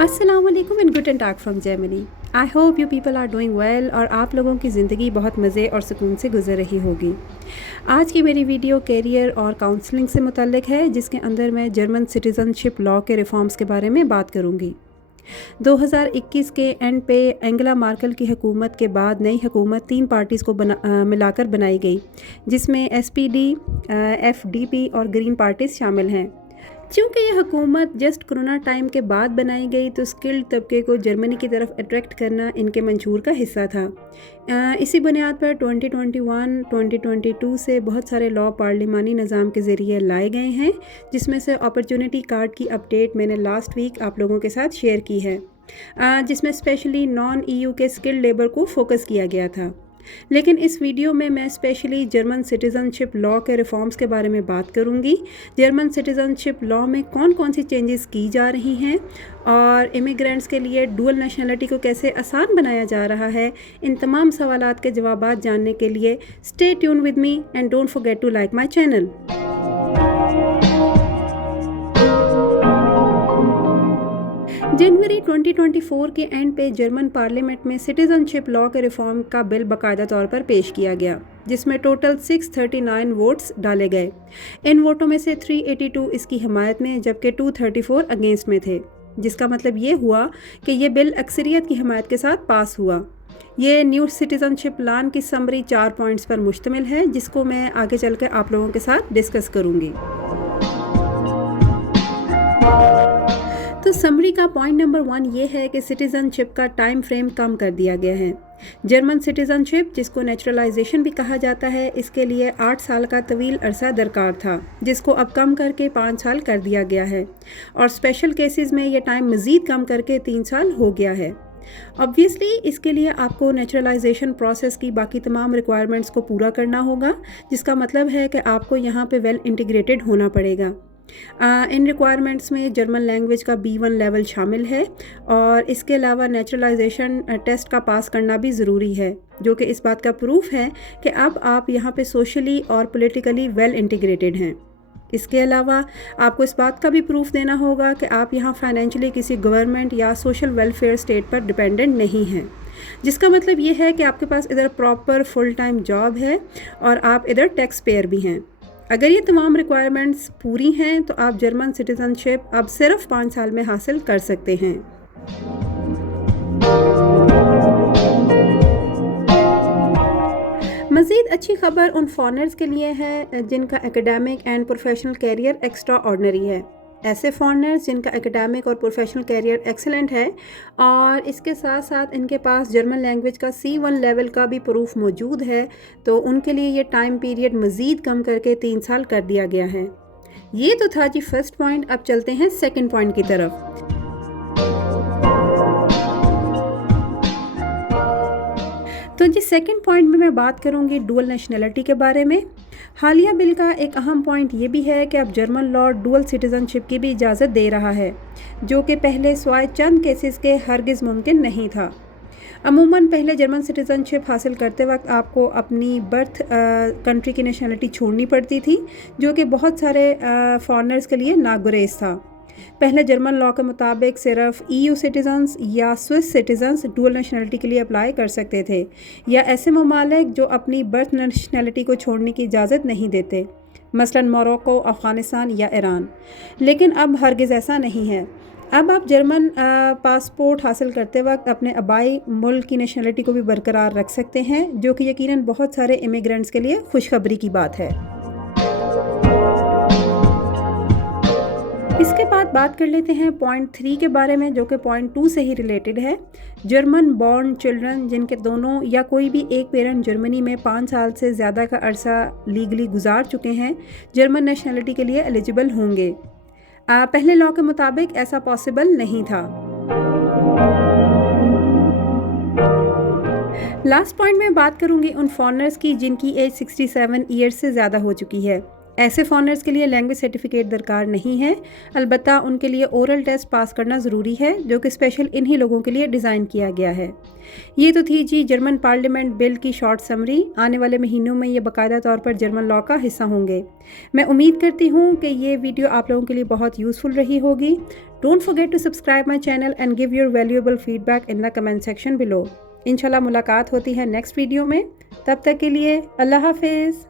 अस्सलाम वालेकुम and good and talk from Germany. I hope you people are doing well और आप लोगों की ज़िंदगी बहुत मज़े और सुकून से गुजर रही होगी। आज की मेरी वीडियो कैरियर और काउंसलिंग से मुतल्लिक है, जिसके अंदर मैं जर्मन सिटीज़नशिप लॉ के रिफॉर्म्स के बारे में बात करूँगी। 2021 के एंड पे एंगेला मार्केल की हुकूमत के बाद नई हुकूमत 3 पार्टीज़ को मिलाकर बनाई गई, जिसमें SPD, FDP और ग्रीन पार्टीज़ शामिल हैं। क्योंकि यह हुकूमत जस्ट कोरोना टाइम के बाद बनाई गई, तो स्किल्ड तबके को जर्मनी की तरफ अट्रैक्ट करना इनके मंशूर का हिस्सा था। इसी बुनियाद पर 2021-2022 से बहुत सारे लॉ पार्लिमानी निज़ाम के ज़रिए लाए गए हैं, जिसमें से अपॉर्चुनिटी कार्ड की अपडेट मैंने लास्ट वीक आप लोगों के साथ शेयर की है, जिसमें स्पेशली नॉन EU के स्किल्ड लेबर को फोकस किया गया था। लेकिन इस वीडियो में मैं स्पेशली जर्मन सिटीज़नशिप लॉ के रिफॉर्म्स के बारे में बात करूंगी। जर्मन सिटीज़नशिप लॉ में कौन कौन सी चेंजेस की जा रही हैं और इमिग्रेंट्स के लिए डुअल नेशनलिटी को कैसे आसान बनाया जा रहा है। इन तमाम सवालात के जवाबात जानने के लिए stay tune with me and don't forget to like my channel. जनवरी 2024 के एंड पे जर्मन पार्लियामेंट में सिटीज़नशिप लॉ के रिफॉर्म का बिल बाकायदा तौर पर पेश किया गया, जिसमें टोटल 639 वोट्स डाले गए। इन वोटों में से 382 इसकी हिमायत में, जबकि 234 अगेंस्ट में थे, जिसका मतलब ये हुआ कि ये बिल अक्सरियत की हिमायत के साथ पास हुआ। ये न्यू सिटीज़नशिप प्लान की समरी 4 पॉइंट्स पर मुश्तमिल है, जिसको मैं आगे चल कर आप लोगों के साथ डिस्कस करूँगी। तो समरी का पॉइंट नंबर 1 ये है कि सिटीज़नशिप का टाइम फ्रेम कम कर दिया गया है। जर्मन सिटीज़नशिप, जिसको नेचुरलाइजेशन भी कहा जाता है, इसके लिए 8 साल का तवील अरसा दरकार था, जिसको अब कम करके 5 साल कर दिया गया है, और स्पेशल केसेस में ये टाइम मज़ीद कम करके 3 साल हो गया है। ऑब्वियसली इसके लिए आपको नेचुरलाइजेशन प्रोसेस की बाकी तमाम रिक्वायरमेंट्स को पूरा करना होगा, जिसका मतलब है कि आपको यहाँ पे वेल इंटीग्रेटेड होना पड़ेगा। इन रिक्वायरमेंट्स में जर्मन लैंग्वेज का B1 लेवल शामिल है, और इसके अलावा नेचुरलाइजेशन टेस्ट का पास करना भी ज़रूरी है, जो कि इस बात का प्रूफ है कि अब आप यहाँ पे सोशली और पॉलिटिकली वेल इंटीग्रेटेड हैं। इसके अलावा आपको इस बात का भी प्रूफ देना होगा कि आप यहाँ फाइनेंशियली किसी गवर्नमेंट या सोशल वेलफेयर स्टेट पर डिपेंडेंट नहीं हैं, जिसका मतलब ये है कि आपके पास इधर प्रॉपर फुल टाइम जॉब है और आप इधर टैक्स पेयर भी हैं। अगर ये तमाम रिक्वायरमेंट्स पूरी हैं, तो आप जर्मन सिटीज़नशिप अब सिर्फ 5 साल में हासिल कर सकते हैं। मज़ीद अच्छी खबर उन फॉरेनर्स के लिए है जिनका academic and professional career extraordinary है। ऐसे फॉरेनर्स जिनका एकेडमिक और प्रोफेशनल कैरियर एक्सेलेंट है और इसके साथ साथ इनके पास जर्मन लैंग्वेज का C1 लेवल का भी प्रूफ मौजूद है, तो उनके लिए ये टाइम पीरियड मज़ीद कम करके 3 साल कर दिया गया है। ये तो था जी फर्स्ट पॉइंट। अब चलते हैं सेकंड पॉइंट की तरफ। तो जी सेकंड पॉइंट में मैं बात करूंगी डुअल नेशनलिटी के बारे में। हालिया बिल का एक अहम पॉइंट ये भी है कि अब जर्मन लॉ डुअल सिटीज़नशिप की भी इजाज़त दे रहा है, जो कि पहले स्वाय चंद केसेस के हरगिज़ मुमकिन नहीं था। अमूमन पहले जर्मन सिटीज़नशिप हासिल करते वक्त आपको अपनी बर्थ कंट्री की नेशनलिटी छोड़नी पड़ती थी, जो कि बहुत सारे फॉरेनर्स के लिए नागुरेज था। पहले जर्मन लॉ के मुताबिक सिर्फ EU सिटीजन्स या स्विस सिटीजन्स डुअल नेशनलिटी के लिए अप्लाई कर सकते थे, या ऐसे ममालिक जो अपनी बर्थ नेशनलिटी को छोड़ने की इजाज़त नहीं देते, मसलन मोरक्को, अफ़गानिस्तान या ईरान। लेकिन अब हरगिज़ ऐसा नहीं है। अब आप जर्मन पासपोर्ट हासिल करते वक्त अपने आबाई मुल्क की नेशनलिटी को भी बरकरार रख सकते हैं, जो कि यकीनन बहुत सारे इमिग्रेंट्स के लिए खुशखबरी की बात है। इसके बाद बात कर लेते हैं पॉइंट 3 के बारे में, जो कि पॉइंट 2 से ही रिलेटेड है। जर्मन बॉर्न चिल्ड्रन जिनके दोनों या कोई भी एक पेरेंट जर्मनी में 5 साल से ज़्यादा का अरसा लीगली गुजार चुके हैं, जर्मन नेशनलिटी के लिए एलिजिबल होंगे। पहले लॉ के मुताबिक ऐसा पॉसिबल नहीं था। लास्ट पॉइंट में बात करूंगी उन फॉरेनर्स की जिनकी एज 67 ईयर्स से ज़्यादा हो चुकी है। ऐसे फॉरेनर्स के लिए लैंग्वेज सर्टिफिकेट दरकार नहीं है, अलबत्ता उनके लिए ओरल टेस्ट पास करना ज़रूरी है, जो कि स्पेशल इन्हीं लोगों के लिए डिज़ाइन किया गया है। ये तो थी जी जर्मन पार्लियामेंट बिल की शॉर्ट समरी। आने वाले महीनों में ये बाकायदा तौर पर जर्मन लॉ का हिस्सा होंगे। मैं उम्मीद करती हूँ कि ये वीडियो आप लोगों के लिए बहुत यूज़फुल रही होगी। Don't forget to subscribe my channel and give your valuable feedback in the comment section below. इंशाल्लाह मुलाकात होती है नेक्स्ट वीडियो में। तब तक के लिए अल्लाह हाफिज़।